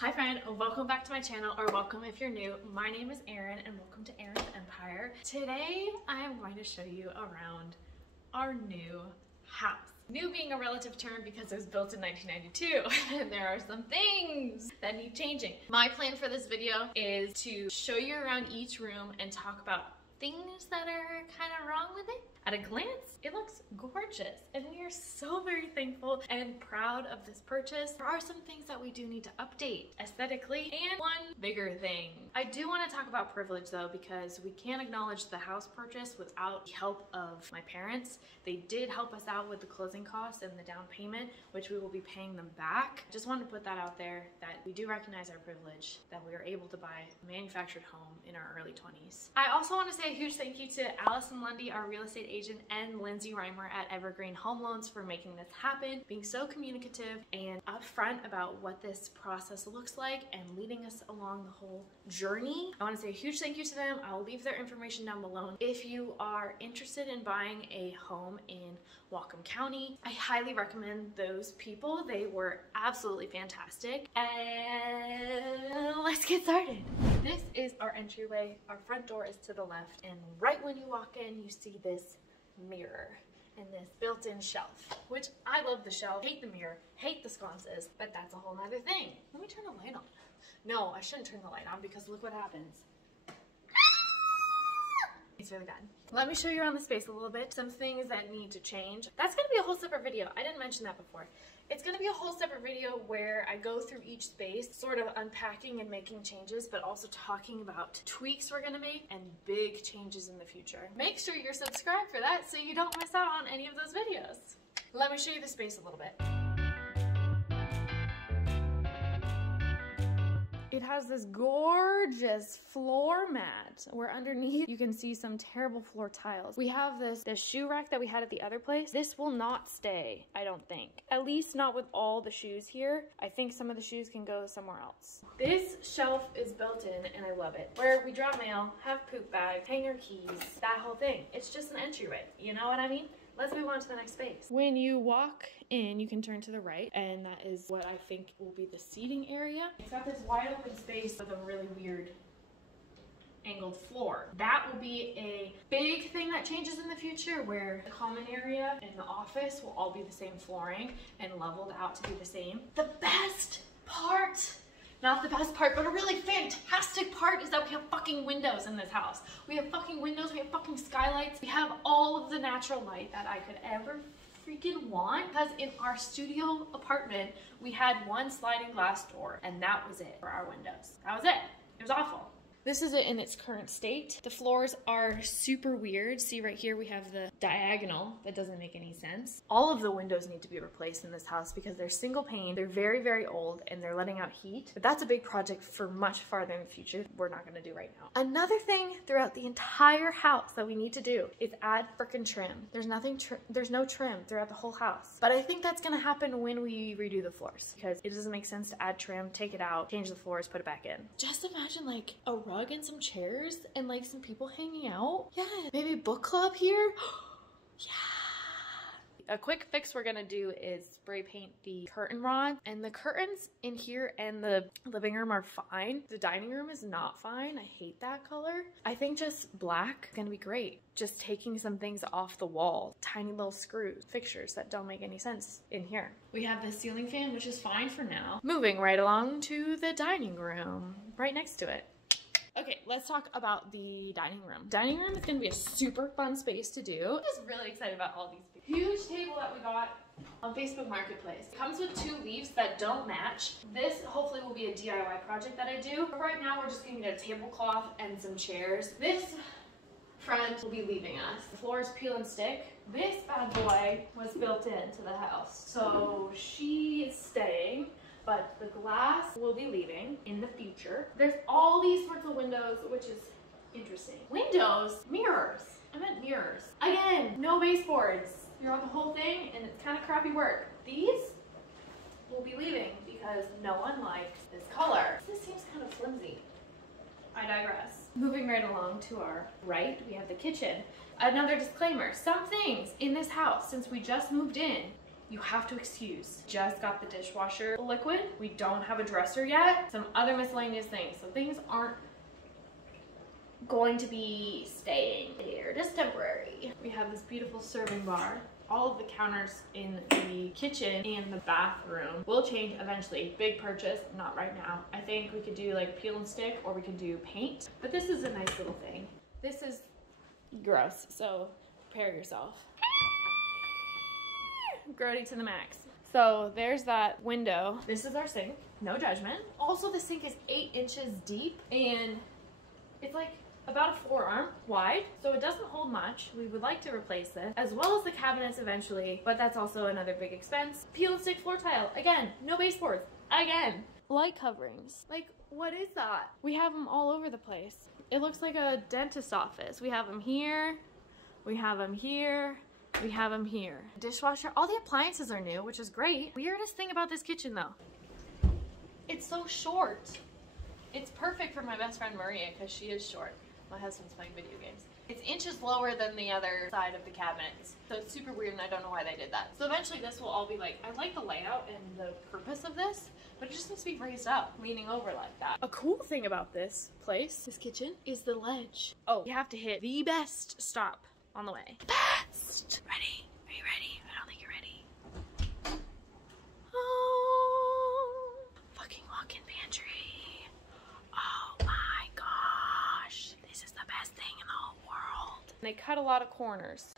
Hi friend, welcome back to my channel, or welcome if you're new. My name is Erin and welcome to Erin's Empire. Today I am going to show you around our new house. New being a relative term because it was built in 1992 and there are some things that need changing. My plan for this video is to show you around each room and talk about things that are kind of wrong with it. At a glance, it looks gorgeous and we are so very thankful and proud of this purchase. There are some things that we do need to update aesthetically, and one bigger thing. I do want to talk about privilege though, because we can't acknowledge the house purchase without the help of my parents. They did help us out with the closing costs and the down payment, which we will be paying them back. Just wanted to put that out there, that we do recognize our privilege, that we are able to buy a manufactured home in our early 20s. I also want to say a huge thank you to ALISON, LUNDY, our real estate agent, and REIMER at Evergreen Home Loans for making this happen, being so communicative and upfront about what this process looks like and leading us along the whole journey. I want to say a huge thank you to them. I'll leave their information down below. If you are interested in buying a home in Whatcom County, I highly recommend those people. They were absolutely fantastic. And let's get started. This is our entryway. Our front door is to the left, and right when you walk in, you see this mirror and this built-in shelf, which I love the shelf, hate the mirror, hate the sconces, but that's a whole nother thing. Let me turn the light on. No, I shouldn't turn the light on because look what happens. It's really bad. Let me show you around the space a little bit. Some things that need to change. That's gonna be a whole separate video. I didn't mention that before. It's gonna be a whole separate video where I go through each space, sort of unpacking and making changes, but also talking about tweaks we're gonna make and big changes in the future. Make sure you're subscribed for that so you don't miss out on any of those videos. Let me show you the space a little bit. It has this gorgeous floor mat where underneath you can see some terrible floor tiles. We have this shoe rack that we had at the other place. This will not stay, I don't think. At least not with all the shoes here. I think some of the shoes can go somewhere else. This shelf is built in and I love it. Where we drop mail, have poop bags, hanger keys, that whole thing. It's just an entryway, you know what I mean? Let's move on to the next space. When you walk in, you can turn to the right, and that is what I think will be the seating area. It's got this wide open space with a really weird angled floor. That will be a big thing that changes in the future, where the common area and the office will all be the same flooring and leveled out to be the same. The best part, not the best part, but a really fantastic part, is that we have fucking windows in this house. We have fucking windows, we have fucking skylights, we have all of the natural light that I could ever freaking want. Because in our studio apartment, we had one sliding glass door and that was it for our windows. That was it. It was awful. This is it in its current state. The floors are super weird. See right here, we have the diagonal that doesn't make any sense. All of the windows need to be replaced in this house because they're single pane, they're very, very old, and they're letting out heat. But that's a big project for much farther in the future we're not gonna do right now. Another thing throughout the entire house that we need to do is add frickin' trim. There's no trim throughout the whole house. But I think that's gonna happen when we redo the floors, because it doesn't make sense to add trim, take it out, change the floors, put it back in. Just imagine like a rug and some chairs and like some people hanging out. Yeah, maybe book club here. Yeah. A quick fix we're gonna do is spray paint the curtain rod, and the curtains in here and the living room are fine. The dining room is not fine. I hate that color. I think just black is gonna be great. Just taking some things off the wall, tiny little screws, fixtures that don't make any sense in here. We have the ceiling fan, which is fine for now. Moving right along to the dining room, right next to it. Okay, let's talk about the dining room. Dining room is gonna be a super fun space to do. I'm just really excited about all these. Huge table that we got on Facebook Marketplace. It comes with two leaves that don't match. This hopefully will be a DIY project that I do. But right now we're just gonna get a tablecloth and some chairs. This front will be leaving us. The floor is peel and stick. This bad boy was built into the house, so she is staying. But the glass will be leaving in the future. There's all these sorts of windows, which is interesting. Windows, mirrors. I meant mirrors. Again, no baseboards. You're on the whole thing and it's kind of crappy work. These will be leaving because no one likes this color. This seems kind of flimsy. I digress. Moving right along to our right, we have the kitchen. Another disclaimer, some things in this house, since we just moved in, you have to excuse. Just got the dishwasher liquid. We don't have a dresser yet. Some other miscellaneous things. So things aren't going to be staying here, just temporary. We have this beautiful serving bar. All of the counters in the kitchen and the bathroom will change eventually. Big purchase, not right now. I think we could do like peel and stick, or we could do paint, but this is a nice little thing. This is gross, so prepare yourself. Grody to the max. So there's that window. This is our sink, no judgment. Also, the sink is 8 inches deep and it's like about a forearm wide, so it doesn't hold much. We would like to replace this, as well as the cabinets eventually, but that's also another big expense. Peel and stick floor tile, again, no baseboards, again. Light coverings, like what is that? We have them all over the place. It looks like a dentist's office. We have them here, we have them here, we have them here. Dishwasher, all the appliances are new, which is great. Weirdest thing about this kitchen though, it's so short. It's perfect for my best friend Maria because she is short. My husband's playing video games. It's inches lower than the other side of the cabinets. So it's super weird and I don't know why they did that. So eventually this will all be like, I like the layout and the purpose of this, but it just needs to be raised up, leaning over like that. A cool thing about this place, this kitchen, is the ledge. Oh, you have to hit the best stop on the way. Best! Ready? Are you ready? I don't think you're ready. Oh, fucking walk-in pantry. They cut a lot of corners.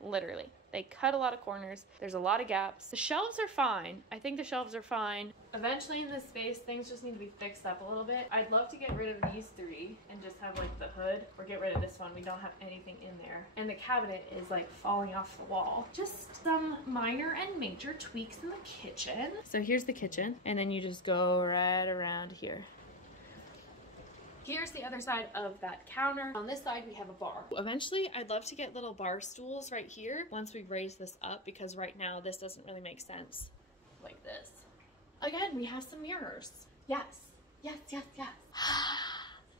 Literally. They cut a lot of corners. There's a lot of gaps. The shelves are fine. I think the shelves are fine. Eventually in this space, things just need to be fixed up a little bit. I'd love to get rid of these 3 and just have like the hood, or get rid of this one. We don't have anything in there. And the cabinet is like falling off the wall. Just some minor and major tweaks in the kitchen. So here's the kitchen, and then you just go right around here. Here's the other side of that counter. On this side, we have a bar. Eventually, I'd love to get little bar stools right here once we raise this up, because right now this doesn't really make sense like this. Again, we have some mirrors. Yes, yes, yes, yes.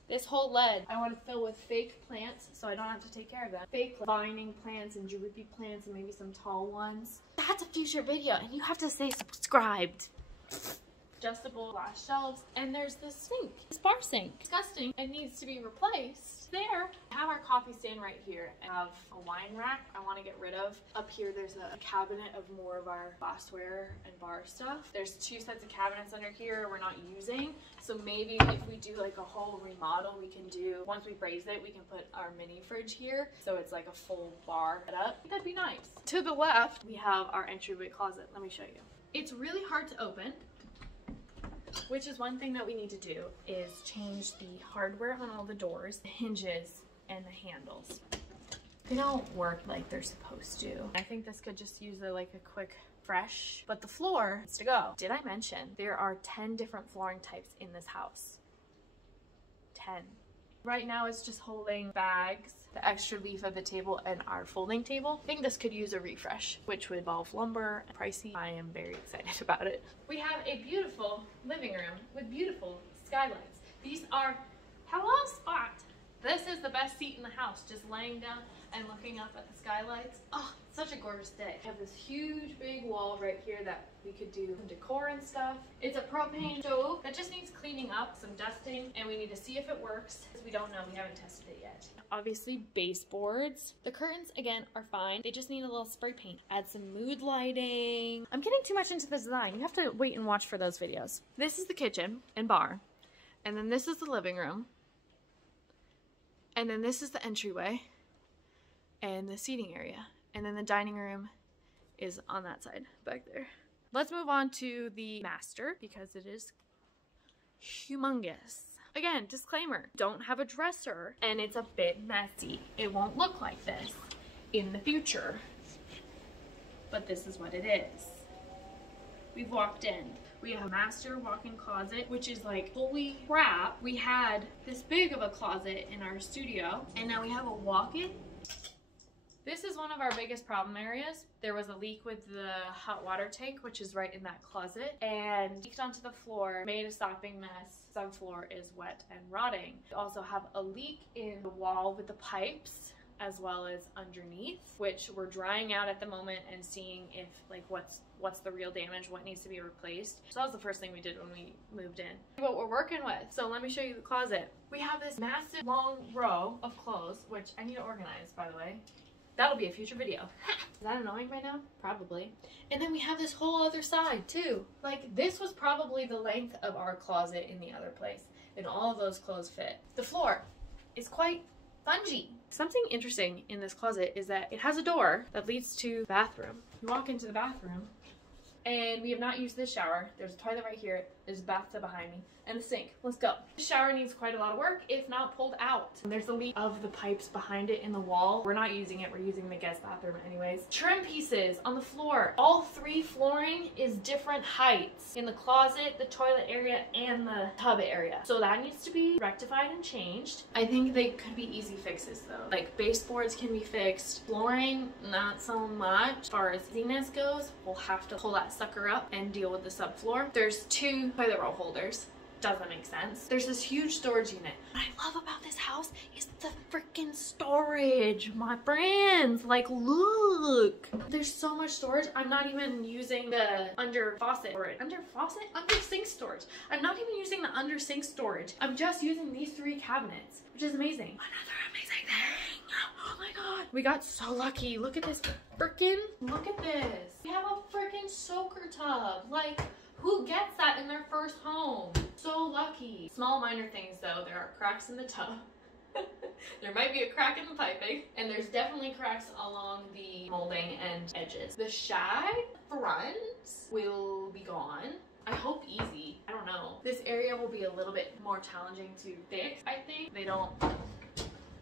This whole ledge, I want to fill with fake plants so I don't have to take care of them. Fake vining plants and droopy plants and maybe some tall ones. That's a future video and you have to stay subscribed. Adjustable glass shelves, and there's this sink, this bar sink. Disgusting. It needs to be replaced. There, I have our coffee stand right here. I have a wine rack I want to get rid of. Up here there's a cabinet of more of our glassware and bar stuff. There's 2 sets of cabinets under here we're not using, so maybe if we do like a whole remodel, we can do, once we raise it, we can put our mini fridge here, so it's like a full bar setup. That'd be nice. To the left, we have our entryway closet. Let me show you. It's really hard to open, which is one thing that we need to do, is change the hardware on all the doors, the hinges, and the handles. They don't work like they're supposed to. I think this could just use a quick fresh, but the floor needs to go. Did I mention there are 10 different flooring types in this house? 10. Right now it's just holding bags, the extra leaf of the table, and our folding table. I think this could use a refresh, which would involve lumber and pricey. I am very excited about it. We have a beautiful living room with beautiful skylights. These are, hello spot. This is the best seat in the house, just laying down and looking up at the skylights. Oh, such a gorgeous day. I have this huge big wall right here that we could do some decor and stuff. It's a propane stove that just needs cleaning up, some dusting, and we need to see if it works. We don't know, we haven't tested it yet. Obviously baseboards. The curtains, again, are fine. They just need a little spray paint. Add some mood lighting. I'm getting too much into the design. You have to wait and watch for those videos. This is the kitchen and bar. And then this is the living room. And then this is the entryway and the seating area. And then the dining room is on that side back there. Let's move on to the master because it is humongous. Again, disclaimer, don't have a dresser and it's a bit messy. It won't look like this in the future, but this is what it is. We've walked in. We have a master walk-in closet, which is like, holy crap. We had this big of a closet in our studio, and now we have a walk-in. This is one of our biggest problem areas. There was a leak with the hot water tank, which is right in that closet, and leaked onto the floor, made a sopping mess. Some floor is wet and rotting. We also have a leak in the wall with the pipes. as well as underneath, which we're drying out at the moment and seeing if like what's the real damage, what needs to be replaced. So that was the first thing we did when we moved in. What we're working with. So let me show you the closet. We have this massive long row of clothes, which I need to organize, by the way. That'll be a future video. Is that annoying by now? Probably. And then we have this whole other side too. Like this was probably the length of our closet in the other place, and all of those clothes fit. The floor is quite spongy. Something interesting in this closet is that it has a door that leads to the bathroom. You walk into the bathroom, and we have not used this shower. There's a toilet right here. There's a bathtub behind me and a sink. Let's go. The shower needs quite a lot of work, if not pulled out. And there's a leak of the pipes behind it in the wall. We're not using it. We're using the guest bathroom anyways. Trim pieces on the floor. All three flooring is different heights in the closet, the toilet area, and the tub area. So that needs to be rectified and changed. I think they could be easy fixes though. Like baseboards can be fixed. Flooring, not so much. As far as easiness goes, we'll have to pull that sucker up and deal with the subfloor. There's 2 toilet roll holders. Doesn't make sense. There's this huge storage unit. What I love about this house is the freaking storage, my friends. Like, look. There's so much storage. I'm not even using the under faucet storage. Under sink storage. I'm not even using the under sink storage. I'm just using these 3 cabinets, which is amazing. Another amazing thing. Oh my god. We got so lucky. Look at this freaking, look at this. We have a freaking soaker tub. Like, who gets that in their first home? So lucky. Small minor things though. There are cracks in the tub. There might be a crack in the piping, and there's definitely cracks along the molding and edges. The shag front will be gone. I hope easy. I don't know. This area will be a little bit more challenging to fix, I think. They don't,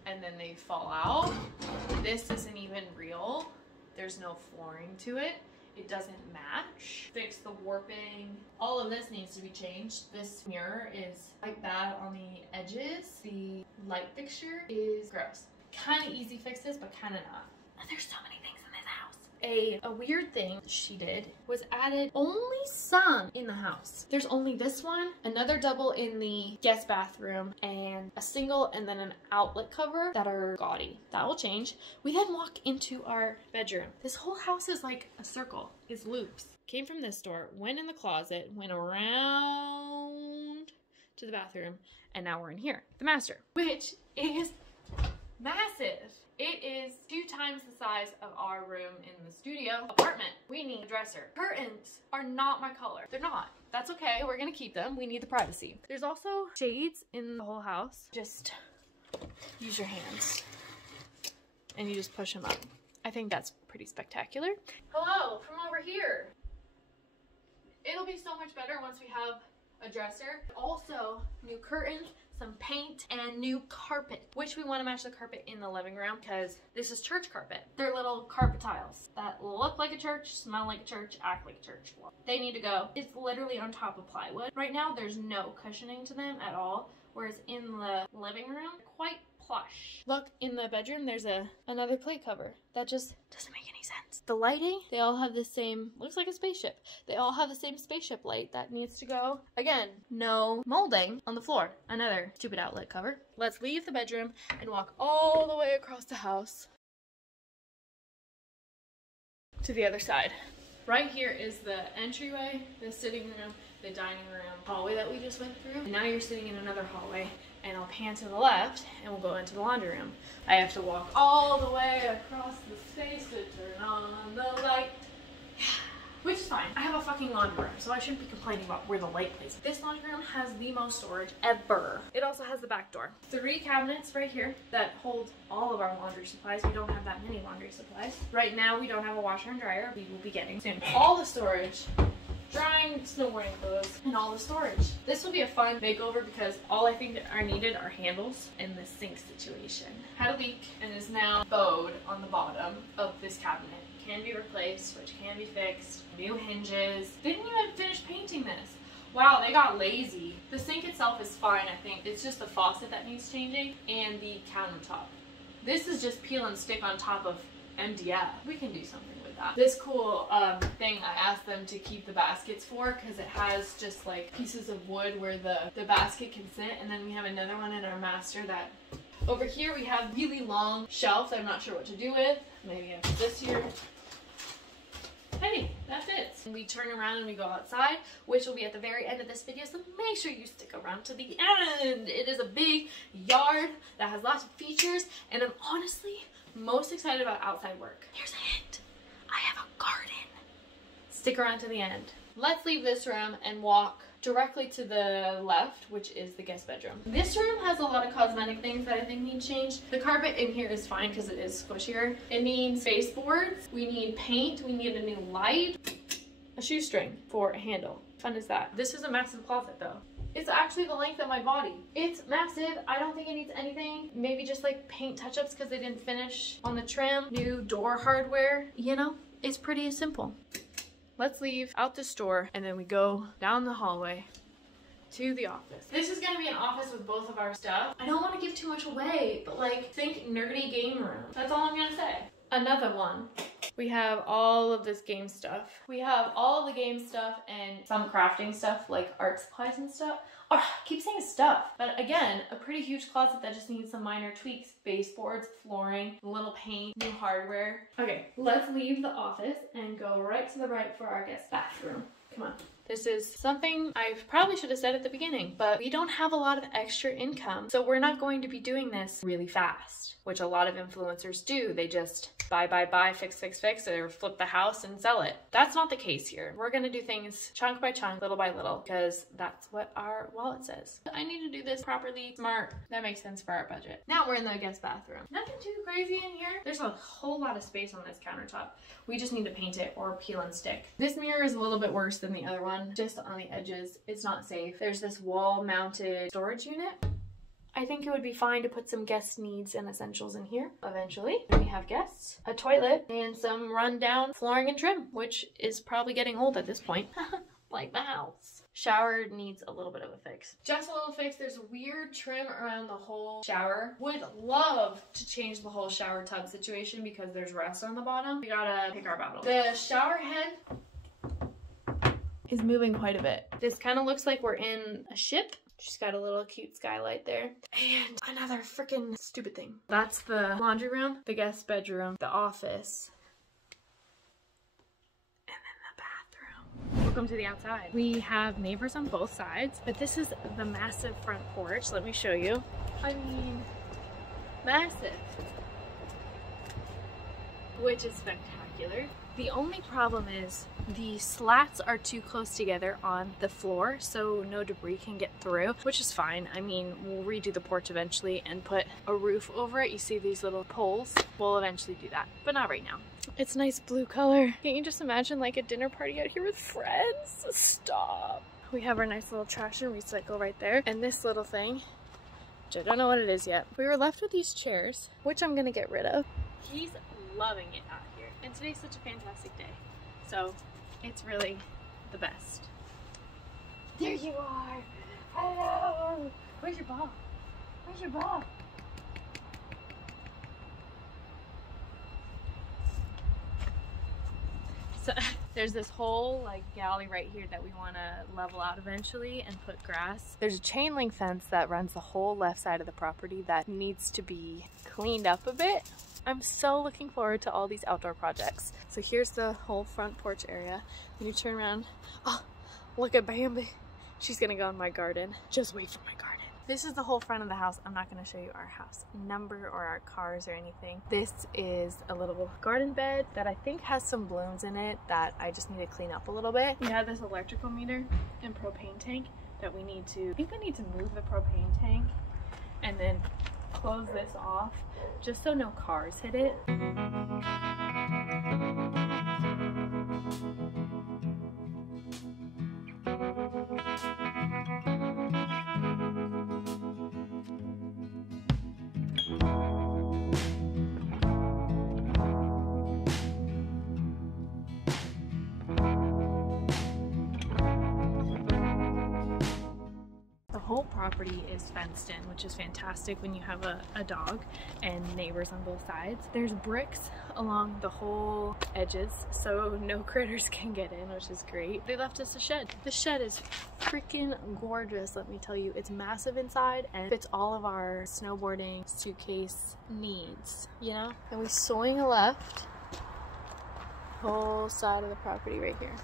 and then they fall out. This isn't even real. There's no flooring to it. It doesn't match. Fix the warping. All of this needs to be changed. This mirror is like that on the edges. The light fixture is gross. Kind of easy fixes, but kind of not. And there's so many things in this house. A weird thing she did was added only some in the house. There's only this one, another double in the guest bathroom, and a single and then an outlet cover that are gaudy. That will change. We then walk into our bedroom. This whole house is like a circle. It's loops. Came from this door, went in the closet, went around to the bathroom, and now we're in here. The master, which is massive. It is 2 times the size of our room in the studio apartment. We need a dresser. Curtains are not my color. They're not. That's okay. We're gonna keep them. We need the privacy. There's also shades in the whole house. Just use your hands and you just push them up. I think that's pretty spectacular. Hello from over here. It'll be so much better once we have a dresser. Also, new curtains, some paint, and new carpet, which we want to match the carpet in the living room because this is church carpet. They're little carpet tiles that look like a church, smell like a church, act like a church. They need to go. It's literally on top of plywood. Right now, there's no cushioning to them at all, whereas in the living room, quite plush. Look, in the bedroom, there's another plate cover that just doesn't make any sense. The lighting, they all have the same, looks like a spaceship. They all have the same spaceship light that needs to go. Again, no molding on the floor. Another stupid outlet cover. Let's leave the bedroom and walk all the way across the house to the other side. Right here is the entryway, the sitting room, the dining room, hallway that we just went through. And now you're sitting in another hallway, and I'll pan to the left and we'll go into the laundry room. I have to walk all the way across the space to turn on the light. Which is fine. I have a fucking laundry room, so I shouldn't be complaining about where the light is. This laundry room has the most storage ever. It also has the back door. 3 cabinets right here that hold all of our laundry supplies. We don't have that many laundry supplies. Right now, we don't have a washer and dryer. We will be getting soon. All the storage, drying snowboarding clothes, and all the storage. This will be a fun makeover because all I think are needed are handles and the sink situation. Had a leak and is now bowed on the bottom of this cabinet. Can be replaced, which can be fixed. New hinges. Didn't even finish painting this. Wow, they got lazy. The sink itself is fine, I think. It's just the faucet that needs changing and the countertop. This is just peel and stick on top of MDF. We can do something with that. This cool thing I asked them to keep the baskets for because it has just like pieces of wood where the basket can sit, and then we have another one in our master that Over here we have really long shelves I'm not sure what to do with. Maybe I put this here. Hey, that fits. And we turn around and we go outside, which will be at the very end of this video, so make sure you stick around to the end. It is a big yard that has lots of features, and I'm honestly most excited about outside work. Here's a hint. I have a garden. Stick around to the end. Let's leave this room and walk directly to the left, which is the guest bedroom. This room has a lot of cosmetic things that I think need changed. The carpet in here is fine because it is squishier. It needs baseboards. We need paint. We need a new light. A shoestring for a handle. Fun is that. This is a massive closet though. It's actually the length of my body. It's massive. I don't think it needs anything. Maybe just like paint touch-ups because they didn't finish on the trim. New door hardware. You know, it's pretty simple. Let's leave out the store and then we go down the hallway to the office. This is gonna be an office with both of our stuff. I don't want to give too much away, but like think nerdy game room. That's all I'm gonna say. Another one. We have all of this game stuff. We have all of the game stuff and some crafting stuff like art supplies and stuff. Oh, I keep saying stuff. But again, a pretty huge closet that just needs some minor tweaks. Baseboards, flooring, a little paint, new hardware. Okay, let's leave the office and go right to the right for our guest bathroom. Come on. This is something I probably should have said at the beginning, but we don't have a lot of extra income, so we're not going to be doing this really fast, which a lot of influencers do. They just buy, fix, or flip the house and sell it. That's not the case here. We're gonna do things chunk by chunk, little by little, because that's what our wallet says. I need to do this properly, smart. That makes sense for our budget. Now we're in the guest bathroom. Nothing too crazy in here. There's a whole lot of space on this countertop. We just need to paint it or peel and stick. This mirror is a little bit worse than the other one, just on the edges. It's not safe. There's this wall-mounted storage unit. I think it would be fine to put some guest needs and essentials in here eventually. We have guests, a toilet, and some rundown flooring and trim, which is probably getting old at this point. Like the house. Shower needs a little bit of a fix. Just a little fix. There's weird trim around the whole shower. Would love to change the whole shower tub situation because there's rust on the bottom. We gotta pick our battle. The shower head is moving quite a bit. This kind of looks like we're in a ship. She's got a little cute skylight there. And another freaking stupid thing. That's the laundry room, the guest bedroom, the office, and then the bathroom. Welcome to the outside. We have neighbors on both sides, but this is the massive front porch. Let me show you. I mean, massive. Which is spectacular. The only problem is the slats are too close together on the floor, so no debris can get through, which is fine. I mean, we'll redo the porch eventually and put a roof over it. You see these little poles? We'll eventually do that, but not right now. It's nice blue color. Can't you just imagine like a dinner party out here with friends? Stop. We have our nice little trash and recycle right there. And this little thing, which I don't know what it is yet. We were left with these chairs, which I'm gonna get rid of. He's loving it out here. And today's such a fantastic day. So it's really the best. There you are. Hello. Where's your ball? Where's your ball? So there's this whole like galley right here that we want to level out eventually and put grass. There's a chain link fence that runs the whole left side of the property that needs to be cleaned up a bit. I'm so looking forward to all these outdoor projects. So here's the whole front porch area. When you turn around, oh, look at Bambi. She's gonna go in my garden. Just wait for my garden. This is the whole front of the house. I'm not gonna show you our house number or our cars or anything. This is a little garden bed that I think has some blooms in it that I just need to clean up a little bit. We have this electrical meter and propane tank that we need to, I think we need to move the propane tank and then close this off just so no cars hit it. The whole property is fenced in, which is fantastic when you have a dog and neighbors on both sides. There's bricks along the whole edges, so no critters can get in, which is great. They left us a shed. This shed is freaking gorgeous, let me tell you. It's massive inside and fits all of our snowboarding suitcase needs, you know? And we swing left, whole side of the property right here.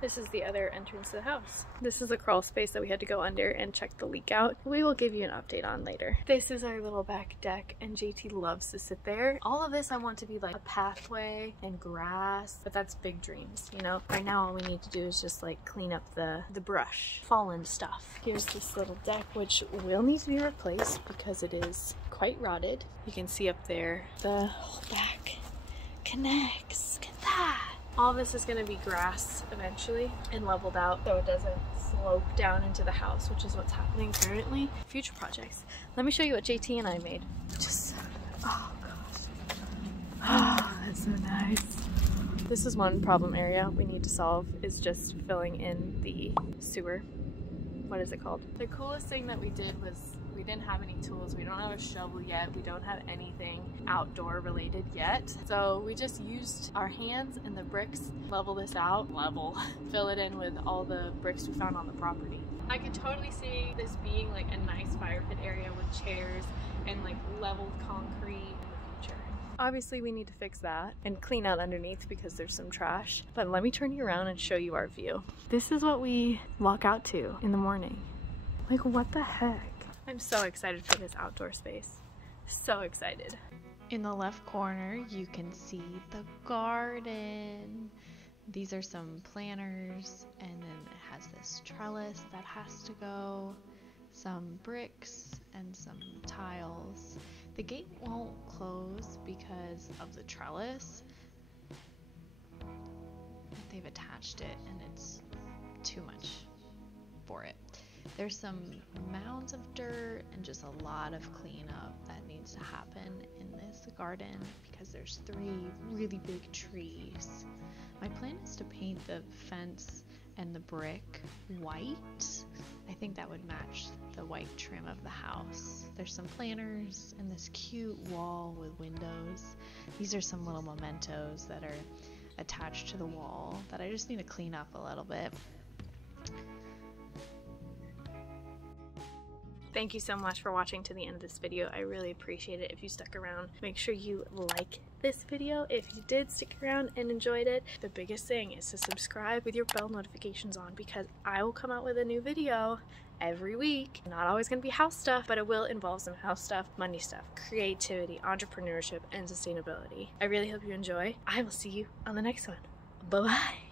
This is the other entrance to the house. This is a crawl space that we had to go under and check the leak out. We will give you an update on later. This is our little back deck and JT loves to sit there. All of this I want to be like a pathway and grass, but that's big dreams, you know? Right now all we need to do is just like clean up the brush, fallen stuff. Here's this little deck which will need to be replaced because it is quite rotted. You can see up there the whole back connects. Look at that. All this is going to be grass eventually and leveled out so it doesn't slope down into the house, which is what's happening currently. Future projects. Let me show you what JT and I made. Just, oh gosh. Oh, that's so nice. This is one problem area we need to solve, is just filling in the sewer. What is it called? The coolest thing that we did was we didn't have any tools. We don't have a shovel yet. We don't have anything outdoor related yet. So we just used our hands and the bricks, level this out, fill it in with all the bricks we found on the property. I could totally see this being like a nice fire pit area with chairs and like leveled concrete in the future. Obviously we need to fix that and clean out underneath because there's some trash. But let me turn you around and show you our view. This is what we walk out to in the morning. Like, what the heck? I'm so excited for this outdoor space. So excited. In the left corner, you can see the garden. These are some planters, and then it has this trellis that has to go, some bricks, and some tiles. The gate won't close because of the trellis. They've attached it, and it's too much for it. There's some mounds of dirt and just a lot of cleanup that needs to happen in this garden because there's 3 really big trees. My plan is to paint the fence and the brick white. I think that would match the white trim of the house. There's some planters and this cute wall with windows. These are some little mementos that are attached to the wall that I just need to clean up a little bit. Thank you so much for watching to the end of this video. I really appreciate it if you stuck around. Make sure you like this video if you did stick around and enjoyed it. The biggest thing is to subscribe with your bell notifications on because I will come out with a new video every week. Not always going to be house stuff, but it will involve some house stuff, money stuff, creativity, entrepreneurship, and sustainability. I really hope you enjoy. I will see you on the next one. Bye-bye.